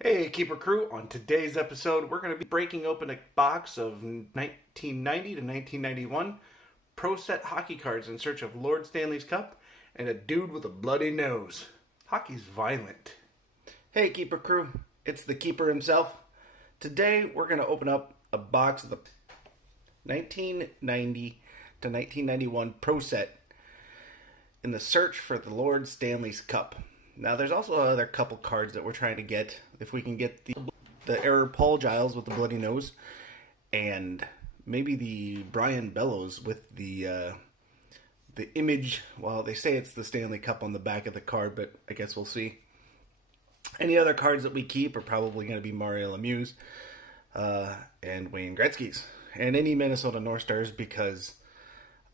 Hey, Keeper Crew. On today's episode, we're going to be breaking open a box of 1990 to 1991 Pro Set hockey cards in search of Lord Stanley's Cup and a dude with a bloody nose. Hockey's violent. Hey, Keeper Crew. It's the Keeper himself. Today, we're going to open up a box of the 1990 to 1991 Pro Set in the search for the Lord Stanley's Cup. Now, there's also other couple cards that we're trying to get. If we can get the error Paul Giles with the bloody nose, and maybe the Brian Bellows with the image. Well, they say it's the Stanley Cup on the back of the card, but I guess we'll see. Any other cards that we keep are probably going to be Mario Lemieux and Wayne Gretzky's, and any Minnesota North Stars, because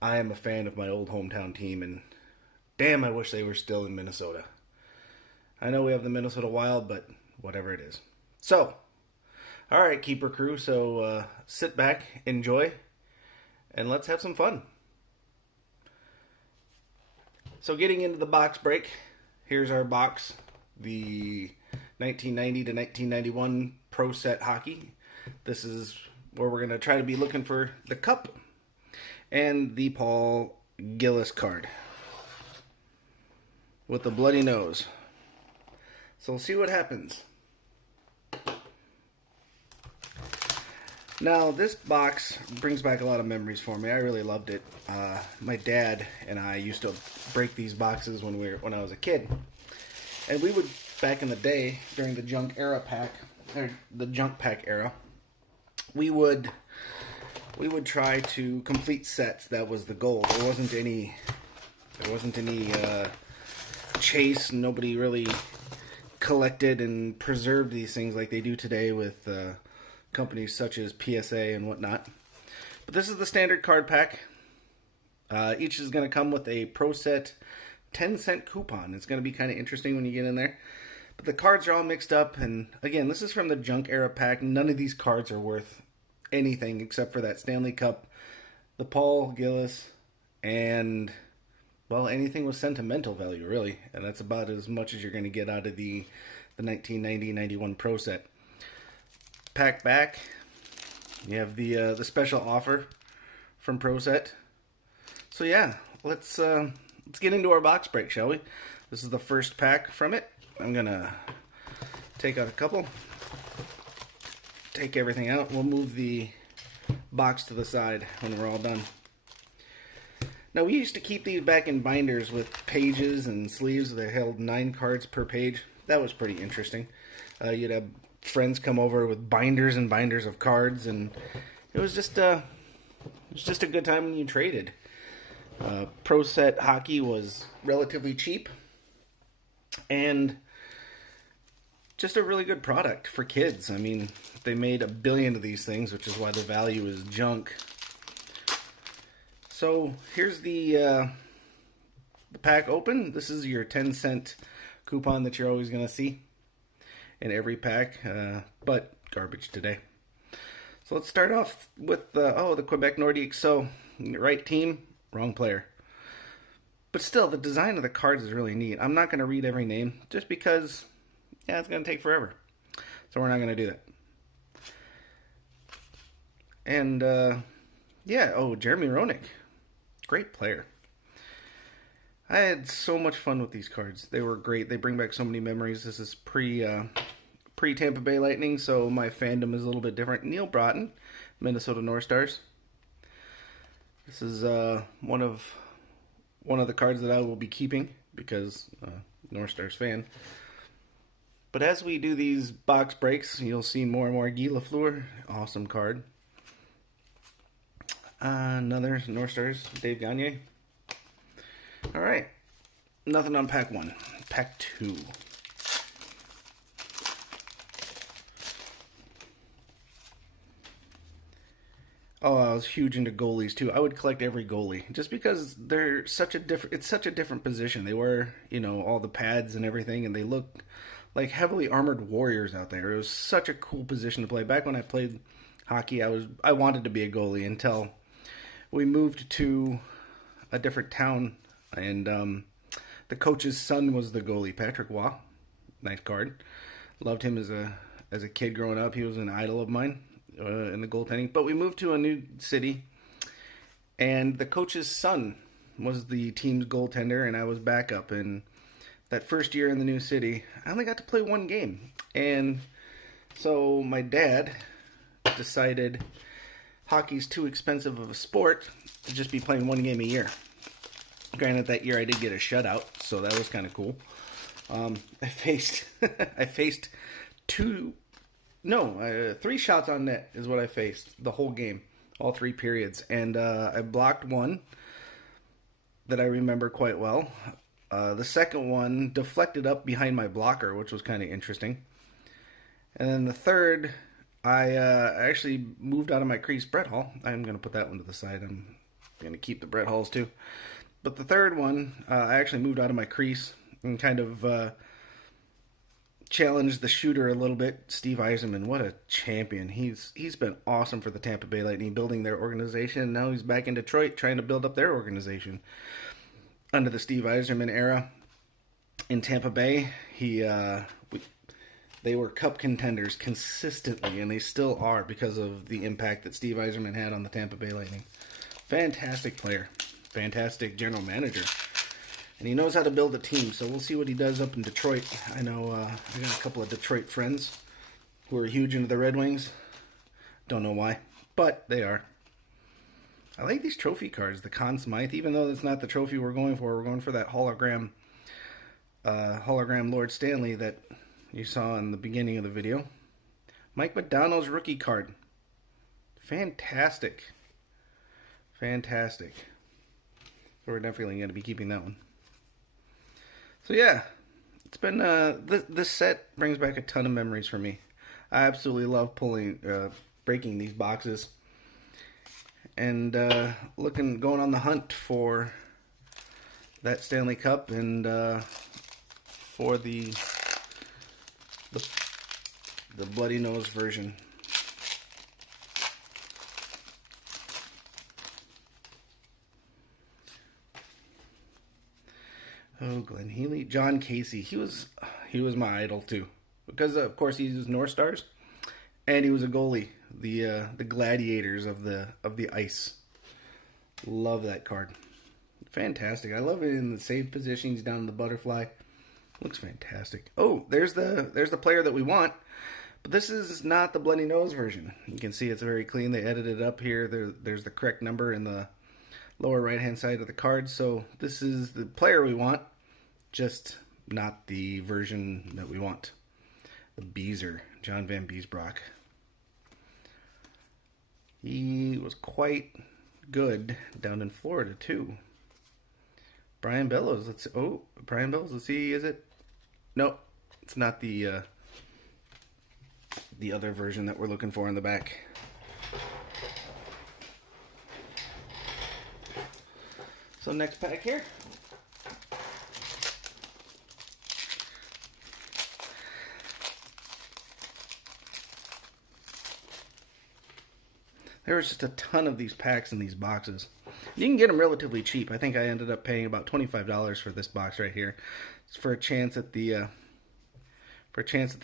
I am a fan of my old hometown team, and damn, I wish they were still in Minnesota. I know we have the Minnesota Wild, but whatever it is. So, alright, Keeper Crew, so sit back, enjoy, and let's have some fun. So getting into the box break, here's our box, the 1990 to 1991 Pro Set Hockey. This is where we're going to try to be looking for the cup and the Paul Gillis card with the bloody nose. So we'll see what happens. Now, this box brings back a lot of memories for me. I really loved it. My dad and I used to break these boxes when I was a kid. And we would, back in the day, during the junk pack era, we would try to complete sets. That was the goal. There wasn't any chase. Nobody really collected and preserved these things like they do today with companies such as PSA and whatnot. But this is the standard card pack. Each is going to come with a Pro Set 10-cent coupon. It's going to be kind of interesting when you get in there. But the cards are all mixed up, and again, this is from the junk era pack. None of these cards are worth anything except for that Stanley Cup, the Paul Gillis, and well, anything with sentimental value, really. And that's about as much as you're going to get out of the 1990-91 Pro Set. Pack back, you have the special offer from Pro Set. So yeah, let's get into our box break, shall we? This is the first pack from it. I'm going to take out a couple. Take everything out. We'll move the box to the side when we're all done. Now, we used to keep these back in binders with pages and sleeves that held 9 cards per page. That was pretty interesting. You'd have friends come over with binders and binders of cards, and it was just a good time when you traded. Pro Set hockey was relatively cheap, and just a really good product for kids. I mean, they made 1 billion of these things, which is why the value is junk. So here's the pack open. This is your 10-cent coupon that you're always going to see in every pack, but garbage today. So let's start off with the Quebec Nordiques. So right team, wrong player. But still, the design of the cards is really neat. I'm not going to read every name just because, yeah, it's going to take forever. So we're not going to do that. And yeah, Jeremy Roenick. Great player. I had so much fun with these cards. They were great. They bring back so many memories. This is pre Tampa Bay Lightning, so my fandom is a little bit different. Neil Broughton, Minnesota North Stars. This is one of the cards that I will be keeping because North Stars fan. But as we do these box breaks, you'll see more and more Guy Lafleur. Awesome card. Another North Stars, Dave Gagne. Alright, nothing on pack 1. Pack 2. Oh, I was huge into goalies too. I would collect every goalie just because they're such a different position. They wear, all the pads and everything, and they look like heavily armored warriors out there. It was such a cool position to play. Back when I played hockey, I wanted to be a goalie until we moved to a different town, and the coach's son was the goalie, Patrick Waugh. Nice card. Loved him as a kid growing up. He was an idol of mine in the goaltending. But we moved to a new city, and the coach's son was the team's goaltender, and I was backup. And that first year in the new city, I only got to play one game. And so my dad decided hockey's too expensive of a sport to just be playing one game a year. Granted, that year I did get a shutout, so that was kind of cool. I faced three shots on net is what I faced the whole game, all 3 periods. And I blocked one that I remember quite well. The second one deflected up behind my blocker, which was kind of interesting. And then the third, I actually moved out of my crease. Brett Hall. I'm going to put that one to the side. I'm going to keep the Brett Halls too. But the third one, I actually moved out of my crease and kind of challenged the shooter a little bit. Steve Yzerman, what a champion. He's been awesome for the Tampa Bay Lightning, building their organization. Now he's back in Detroit trying to build up their organization. Under the Steve Yzerman era in Tampa Bay, they were cup contenders consistently, and they still are because of the impact that Steve Yzerman had on the Tampa Bay Lightning. Fantastic player. Fantastic general manager. And he knows how to build a team, so we'll see what he does up in Detroit. I know I got a couple of Detroit friends who are huge into the Red Wings. Don't know why, but they are. I like these trophy cards, the Conn Smythe, even though that's not the trophy we're going for. We're going for that hologram Lord Stanley that you saw in the beginning of the video. Mike Modano's rookie card. Fantastic. Fantastic. So we're definitely going to be keeping that one. So yeah, it's been this set brings back a ton of memories for me. I absolutely love breaking these boxes, and going on the hunt for that Stanley Cup and for the bloody nose version. Oh, Glen, Healy, John Casey. He was my idol too, because of course he was North Stars, and he was a goalie. The gladiators of the ice. Love that card. Fantastic. I love it in the save positions down in the butterfly. Looks fantastic. Oh, there's the player that we want, but this is not the bloody nose version. You can see it's very clean. They edited it up here. There's the correct number in the lower right hand side of the card. So this is the player we want, just not the version that we want. The Beezer, John Van Beesbrock. He was quite good down in Florida too. Brian Bellows. Brian Bellows. Let's see. Is it? No, it's not the other version that we're looking for in the back. So next pack here. There was just a ton of these packs in these boxes. You can get them relatively cheap. I think I ended up paying about $25 for this box right here. It's for a chance at the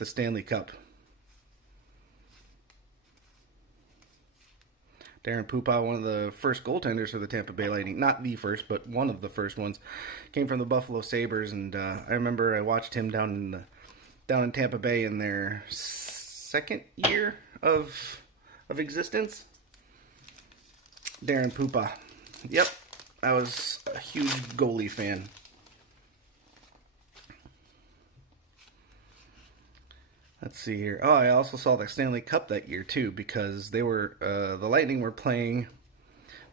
Stanley Cup. Darren Pupa, one of the first goaltenders for the Tampa Bay Lightning. Not the first, but one of the first ones. Came from the Buffalo Sabres, and I remember I watched him down in Tampa Bay in their second year of existence. Darren Pupa. Yep, I was a huge goalie fan. Let's see here. Oh, I also saw the Stanley Cup that year too, because they were the Lightning were playing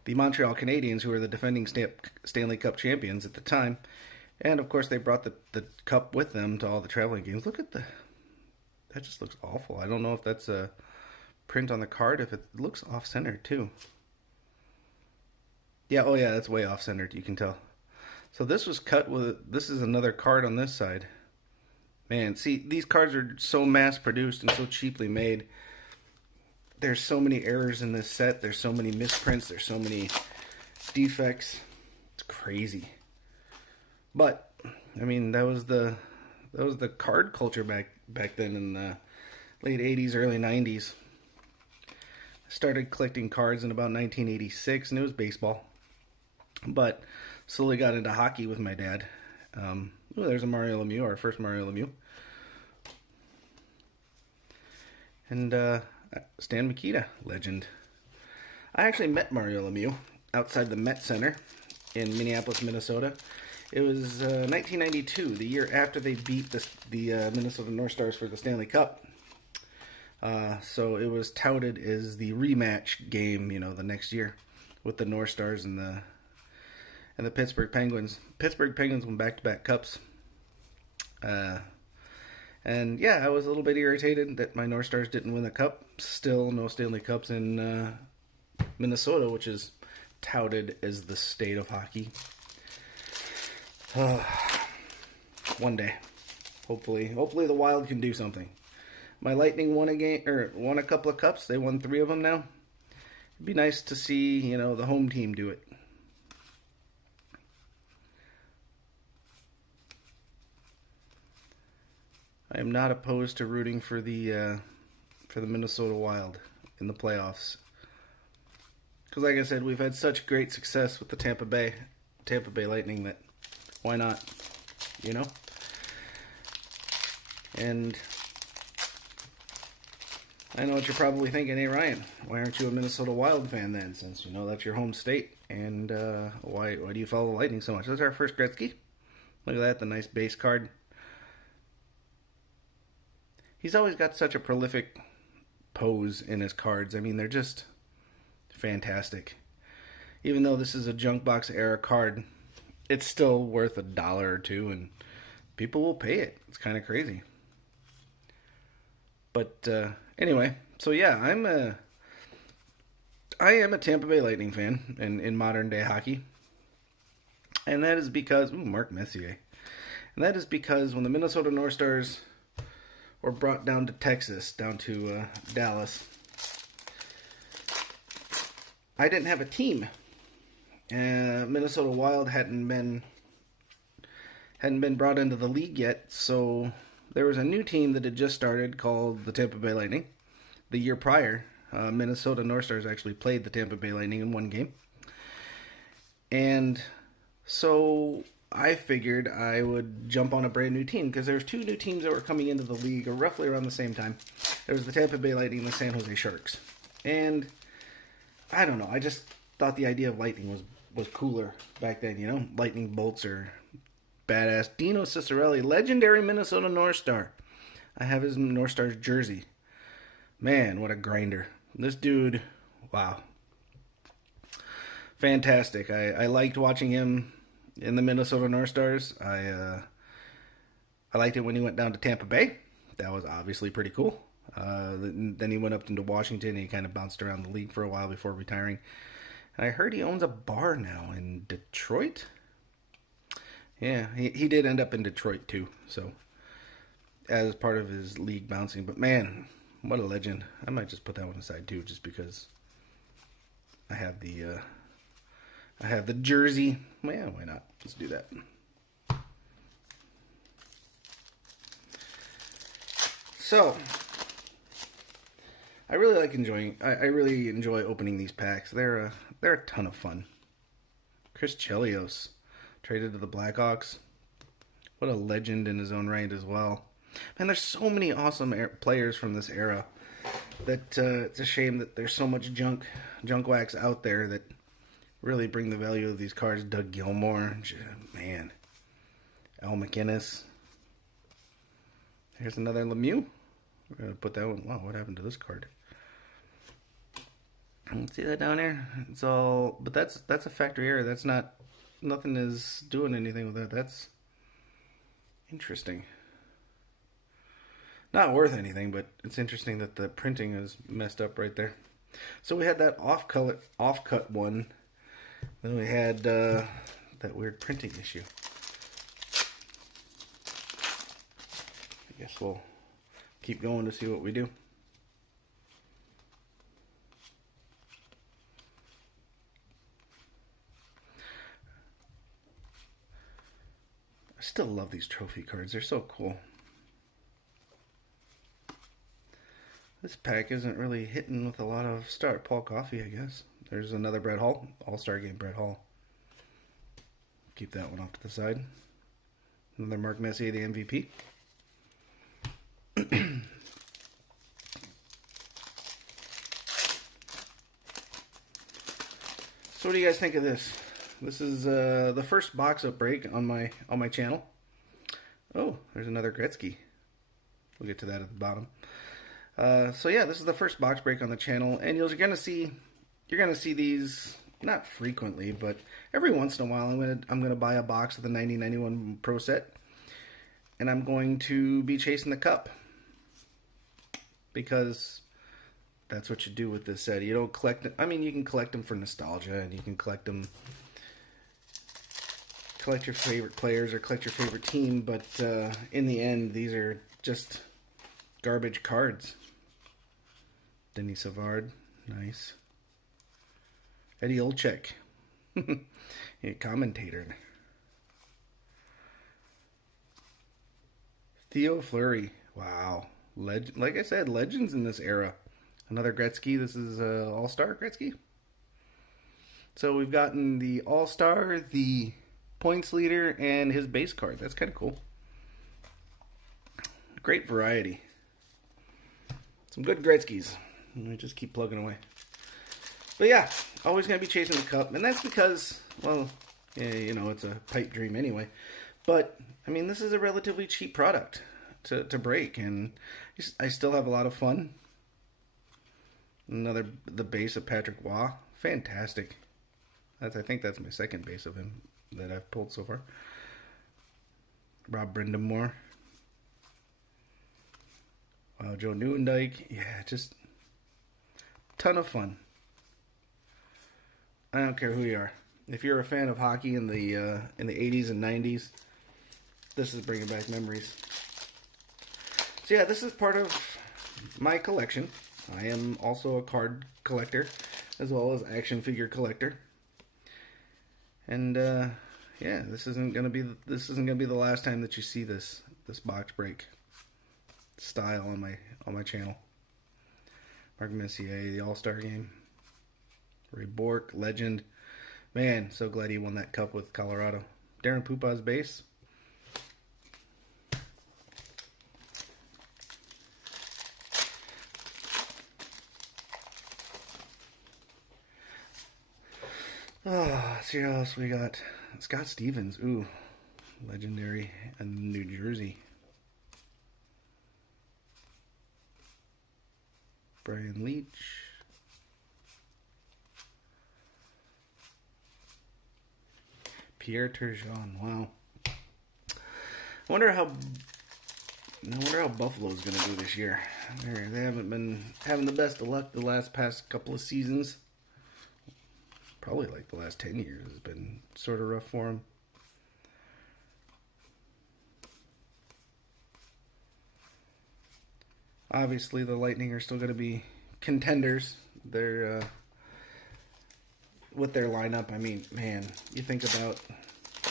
the Montreal Canadiens, who were the defending Stanley Cup champions at the time, and of course they brought the cup with them to all the traveling games. Look at that just looks awful. I don't know if that's a print on the card. If it looks off center too. Yeah, oh yeah, that's way off centered. You can tell. So this was cut with. This is another card on this side. Man, see, these cards are so mass-produced and so cheaply made. There's so many errors in this set. There's so many misprints. There's so many defects. It's crazy. But I mean, that was the card culture back then in the late 80s, early 90s. I started collecting cards in about 1986, and it was baseball. But slowly got into hockey with my dad. There's a Mario Lemieux, our first Mario Lemieux. And Stan Mikita, legend. I actually met Mario Lemieux outside the Met Center in Minneapolis, Minnesota. It was 1992, the year after they beat the Minnesota North Stars for the Stanley Cup. So it was touted as the rematch game, the next year with the North Stars and the Pittsburgh Penguins. Pittsburgh Penguins won back-to-back cups. And yeah, I was a little bit irritated that my North Stars didn't win the cup. Still no Stanley Cups in Minnesota, which is touted as the state of hockey. One day, hopefully the Wild can do something. My Lightning won a couple of cups. They won 3 of them now. It'd be nice to see, the home team do it. I am not opposed to rooting for the Minnesota Wild in the playoffs. Because like I said, we've had such great success with the Tampa Bay Lightning that why not, And I know what you're probably thinking, hey Ryan, why aren't you a Minnesota Wild fan then, since that's your home state, and why do you follow the Lightning so much? That's our first Gretzky. Look at that, the nice base card. He's always got such a prolific pose in his cards. I mean, they're just fantastic. Even though this is a junk box era card, it's still worth $1 or $2, and people will pay it. It's kind of crazy. But anyway, so yeah, I am a Tampa Bay Lightning fan in modern day hockey, and that is because Mark Messier, and that is because when the Minnesota North Stars were brought down to Texas, down to Dallas, I didn't have a team. Minnesota Wild hadn't been brought into the league yet, so there was a new team that had just started called the Tampa Bay Lightning. The year prior, Minnesota North Stars actually played the Tampa Bay Lightning in one game. And so I figured I would jump on a brand new team, because there's 2 new teams that were coming into the league roughly around the same time. There was the Tampa Bay Lightning and the San Jose Sharks. And I don't know, I just thought the idea of Lightning was cooler back then, Lightning bolts are badass. Dino Ciccarelli, legendary Minnesota North Star. I have his North Stars jersey. Man, what a grinder. This dude, wow. Fantastic. I liked watching him in the Minnesota North Stars. I liked it when he went down to Tampa Bay. That was obviously pretty cool. Then he went up into Washington, and he kind of bounced around the league for a while before retiring. And I heard he owns a bar now in Detroit. Yeah, he did end up in Detroit too, so as part of his league bouncing. But man, what a legend. I might just put that one aside too, just because I have the jersey. Well, yeah, why not? Let's do that. So I really enjoy opening these packs. They're a ton of fun. Chris Chelios traded to the Blackhawks. What a legend in his own right as well. Man, there's so many awesome players from this era that it's a shame that there's so much junk wax out there that really bring the value of these cards. Doug Gilmour, man. Al McInnes. Here's another Lemieux. We're going to put that one. Wow, what happened to this card? See that down there? It's all, but that's a factory error. That's not, nothing is doing anything with that. That's interesting. Not worth anything, but it's interesting that the printing is messed up right there. So we had that off-cut one. Then we had that weird printing issue. I guess we'll keep going to see what we do. I still love these trophy cards. They're so cool. This pack isn't really hitting with a lot of Star Paul coffee, I guess. There's another Brett Hall, All-Star Game Brett Hall. Keep that one off to the side. Another Mark Messier, the MVP. So what do you guys think of this? This is the first box up break on my channel. Oh, there's another Gretzky. We'll get to that at the bottom. So yeah, this is the first box break on the channel, and you're gonna see these not frequently, but every once in a while. I'm gonna buy a box of the 90-91 Pro set, and I'm going to be chasing the cup because that's what you do with this set. You don't collect them. I mean, you can collect them for nostalgia, and you can collect your favorite players or collect your favorite team, but in the end, these are just garbage cards. Denis Savard, nice. Eddie Olczyk, a commentator. Theo Fleury, wow. Like I said, legends in this era. Another Gretzky. This is All-Star Gretzky. So we've gotten the All-Star, the points leader, and his base card. That's kind of cool. Great variety. Some good Gretzkys. Let me just keep plugging away. But yeah, always going to be chasing the cup. And that's because, well, yeah, you know, it's a pipe dream anyway. But, I mean, this is a relatively cheap product to break. And I still have a lot of fun. The base of Patrick Waugh. Fantastic. I think that's my second base of him that I've pulled so far. Rob Brindamore. Wow, Joe Newendike. Yeah, just ton of fun. I don't care who you are. If you're a fan of hockey in the 80s and 90s, this is bringing back memories. So yeah, this is part of my collection. I am also a card collector as well as action figure collector. And yeah, this isn't gonna be the last time that you see this box break style on my channel. Mark Messier, the All-Star Game. Ray Bourque, legend. Man, so glad he won that cup with Colorado. Darren Pupa's base. Oh, let's see what else we got. Scott Stevens. Ooh, legendary in New Jersey. Brian Leach. Pierre Turgeon. Wow. I wonder how Buffalo's going to do this year. They haven't been having the best of luck the past couple of seasons. Probably like the last 10 years has been sort of rough for them. Obviously, the Lightning are still going to be contenders. They're with their lineup. I mean, man, you think about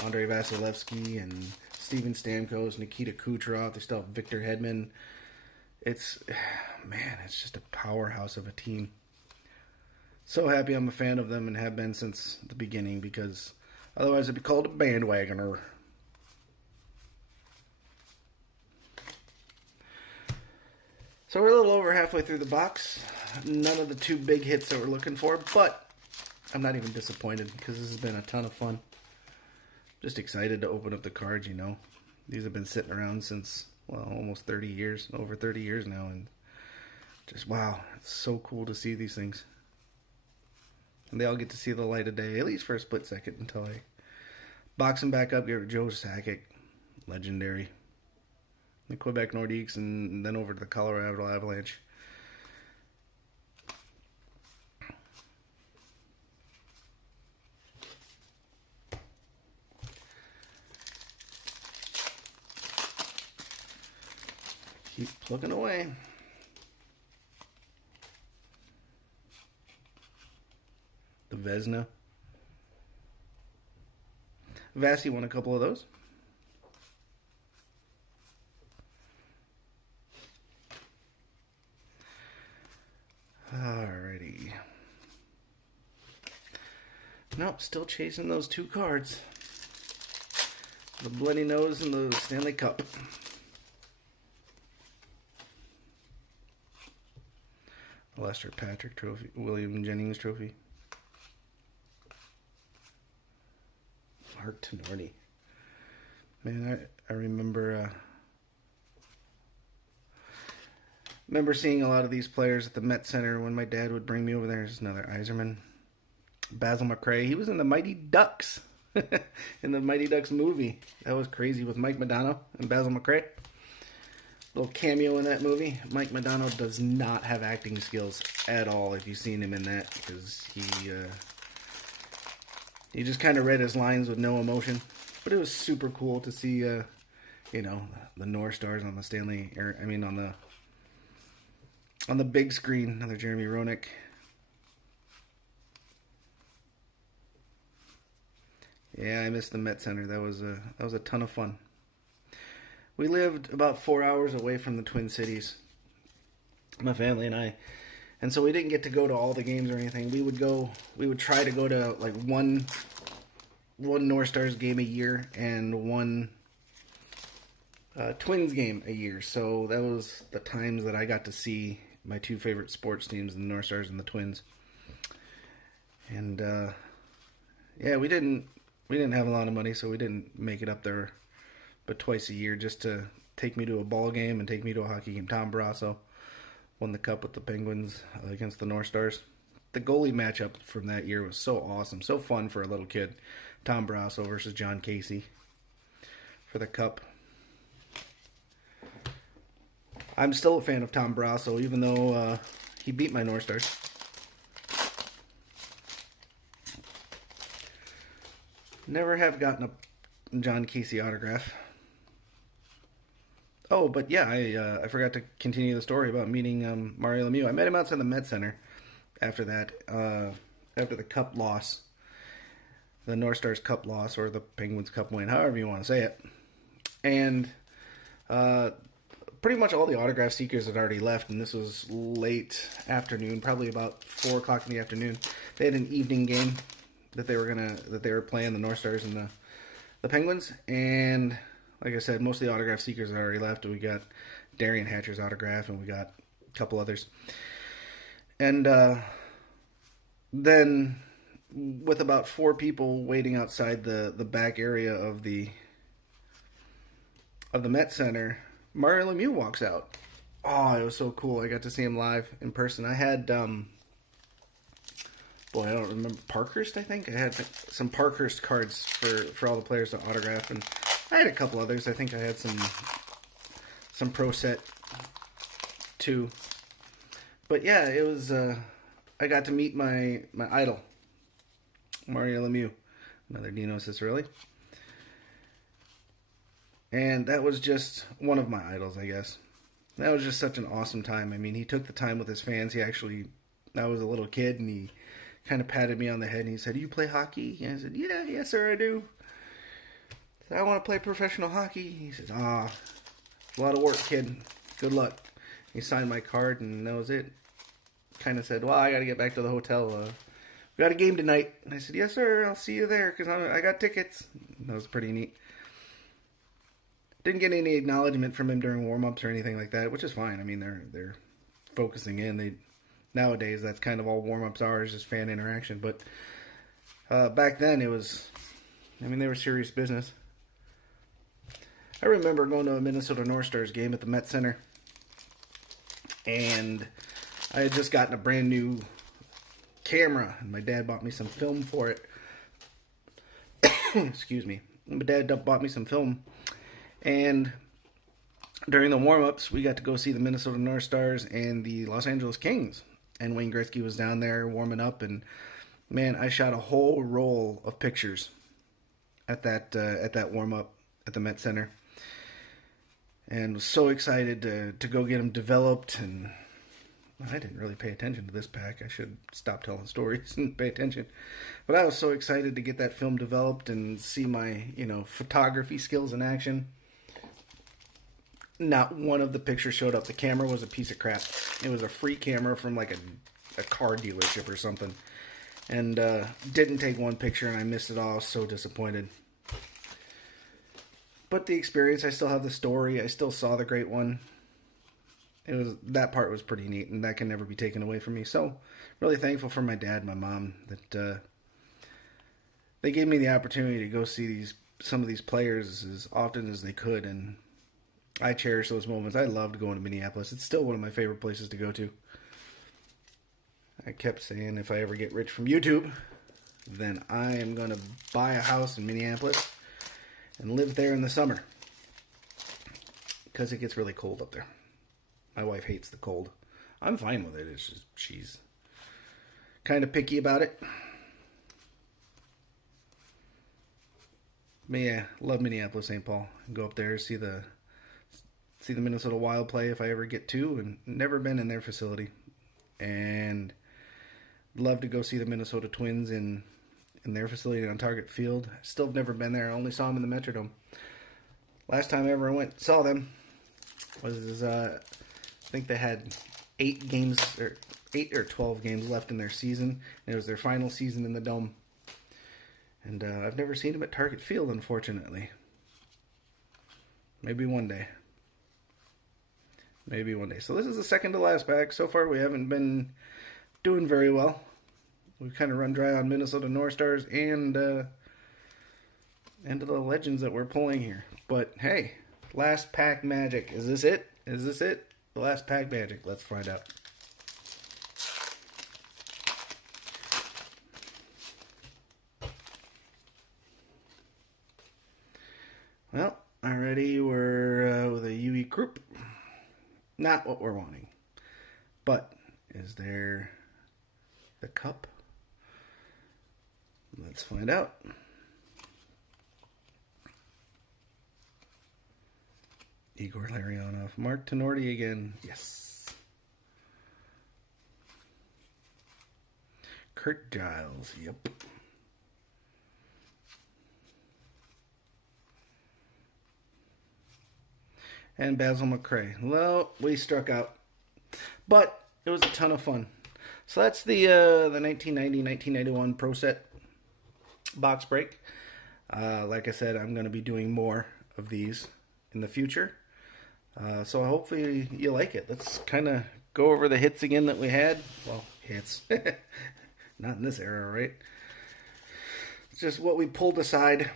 Andrei Vasilevsky and Steven Stamkos, Nikita Kucherov. They still have Victor Hedman. It's just a powerhouse of a team. So happy I'm a fan of them and have been since the beginning, because otherwise I'd be called a bandwagoner. So we're a little over halfway through the box. None of the two big hits that we're looking for, but I'm not even disappointed because this has been a ton of fun. Just excited to open up the cards, you know. These have been sitting around since, well, almost 30 years, over 30 years now, and just, wow, it's so cool to see these things. And they all get to see the light of day, at least for a split second, until I box them back up. Get Joe Sakic, legendary. The Quebec Nordiques, and then over to the Colorado Avalanche. Keep plugging away. The Vezina. Vasi won a couple of those. Nope, still chasing those 2 cards. The bloody nose and the Stanley Cup. Lester Patrick trophy, William Jennings trophy. Mark Tenorti. Man, I remember seeing a lot of these players at the Met Center when my dad would bring me over there. There's another Iserman. Basil McRae. He was in the Mighty Ducks. In the Mighty Ducks movie. That was crazy with Mike Modano and Basil McRae. Little cameo in that movie. Mike Modano does not have acting skills at all if you've seen him in that, because he just kind of read his lines with no emotion. But it was super cool to see, you know, the North Stars on the Stanley, on the big screen. Another Jeremy Roenick. Yeah, I missed the Met Center. That was a ton of fun. We lived about 4 hours away from the Twin Cities, my family and I, and so we didn't get to go to all the games or anything. We would try to go to like one North Stars game a year and one Twins game a year. So that was the times that I got to see my 2 favorite sports teams, the North Stars and the Twins. And yeah, we didn't have a lot of money, so we didn't make it up there but twice a year just to take me to a ball game and take me to a hockey game. Tom Barrasso won the cup with the Penguins against the North Stars. The goalie matchup from that year was so awesome, so fun for a little kid. Tom Barrasso versus John Casey for the cup. I'm still a fan of Tom Barrasso, even though he beat my North Stars. Never have gotten a John Casey autograph. Oh, but yeah, I forgot to continue the story about meeting Mario Lemieux. I met him outside the Met Center after that, after the cup loss. The North Stars cup loss, or the Penguins cup win, however you want to say it. And pretty much all the autograph seekers had already left, and this was late afternoon, probably about 4 o'clock in the afternoon. They had an evening game that they were playing, the North Stars and the Penguins, and like I said, most of the autograph seekers had already left. We got Darian Hatcher's autograph, and we got a couple others. And then, with about 4 people waiting outside the back area of the Met Center, Mario Lemieux walks out. Oh, it was so cool. I got to see him live in person. I had, boy, I don't remember, Parkhurst, I think? I had some Parkhurst cards for all the players to autograph, and I had a couple others. I think I had some Pro Set too. But yeah, it was, I got to meet my idol, Mario Lemieux, another Dino Cicerelli. And that was just one of my idols, I guess. That was just such an awesome time. I mean, he took the time with his fans. I was a little kid, and he kind of patted me on the head, and he said, "Do you play hockey?" And I said, "Yeah, yes, sir, I do." I said, "I want to play professional hockey." He said, a lot of work, kid. Good luck." He signed my card, and that was it. Kind of said, "Well, I got to get back to the hotel. We got a game tonight." And I said, "Yes, sir, I'll see you there, because I got tickets." And that was pretty neat. Didn't get any acknowledgement from him during warm-ups or anything like that, which is fine. I mean, they're focusing nowadays, that's kind of all warm-ups are, is just fan interaction. But back then, they were serious business. I remember going to a Minnesota North Stars game at the Met Center, and I had just gotten a brand new camera, and my dad bought me some film for it. Excuse me. My dad bought me some film, and during the warm-ups, we got to go see the Minnesota North Stars and the Los Angeles Kings, and Wayne Gretzky was down there warming up, and man, I shot a whole roll of pictures at that warm-up at the Met Center, and was so excited to go get them developed. And I didn't really pay attention to this pack. I should stop telling stories and pay attention. But I was so excited to get that film developed and see my, photography skills in action. Not one of the pictures showed up. The camera was a piece of crap. It was a free camera from like a car dealership or something. and didn't take one picture, and I missed it all. I was so disappointed. But the experience, I still have the story. I still saw the great one. That part was pretty neat, and that can never be taken away from me. So, really thankful for my dad and my mom that they gave me the opportunity to go see some of these players as often as they could, and I cherish those moments. I loved going to Minneapolis. It's still one of my favorite places to go to. I kept saying if I ever get rich from YouTube, then I am going to buy a house in Minneapolis and live there in the summer, because it gets really cold up there. My wife hates the cold. I'm fine with it. It's just she's kind of picky about it. But yeah, love Minneapolis, St. Paul. Go up there, see the Minnesota Wild play if I ever get to, and never been in their facility. And love to go see the Minnesota Twins in their facility on Target Field. Still have never been there. I only saw them in the Metrodome. Last time I ever saw them was I think they had 8 or 12 games left in their season. And it was their final season in the Dome. And I've never seen them at Target Field, unfortunately. Maybe one day. Maybe one day. So this is the second to last pack. So far we haven't been doing very well. We've kind of run dry on Minnesota North Stars and the legends that we're pulling here. But hey, last pack magic. Is this it? Is this it? The last pack magic. Let's find out. Well, already we're with a UE group. Not what we're wanting. But is there the cup? Let's find out. Igor Larionov. Mark Tenorti again. Yes. Kurt Giles. Yep. And Basil McRae. Well, we struck out. But it was a ton of fun. So that's the 1990-1991 Pro Set box break. Like I said, I'm going to be doing more of these in the future. So hopefully you like it. Let's kind of go over the hits again that we had. Well, hits. Not in this era, right? It's just what we pulled aside.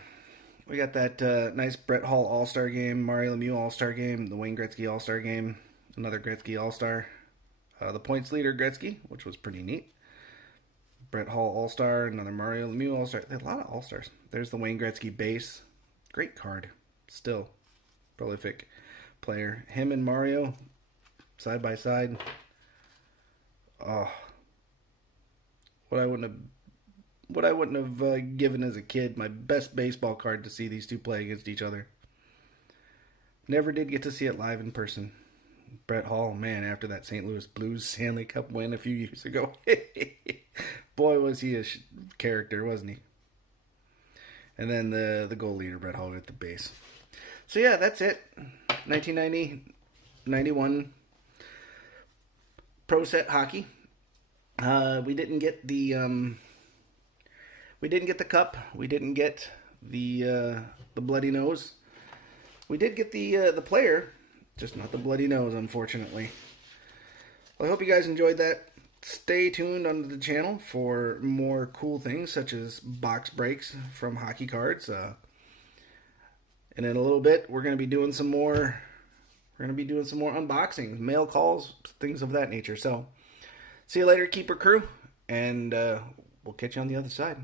We got that nice Brett Hall All-Star game, Mario Lemieux All-Star game, the Wayne Gretzky All-Star game, another Gretzky All-Star, the points leader Gretzky, which was pretty neat. Brett Hall All-Star, another Mario Lemieux All-Star. A lot of All-Stars. There's the Wayne Gretzky base. Great card. Still prolific player. Him and Mario, side by side. Oh. What I wouldn't have given as a kid, my best baseball card to see these two play against each other. Never did get to see it live in person. Brett Hall, man, after that St. Louis Blues Stanley Cup win a few years ago. Boy, was he a character, wasn't he? And then the goal leader, Brett Hall, at the base. So yeah, that's it. 1990-91 Pro Set hockey. We didn't get the cup. We didn't get the bloody nose. We did get the player, just not the bloody nose, unfortunately. Well, I hope you guys enjoyed that. Stay tuned on the channel for more cool things, such as box breaks from hockey cards. And in a little bit, we're going to be doing some more. We're going to be doing some more unboxings, mail calls, things of that nature. So, see you later, Keeper Crew, and we'll catch you on the other side.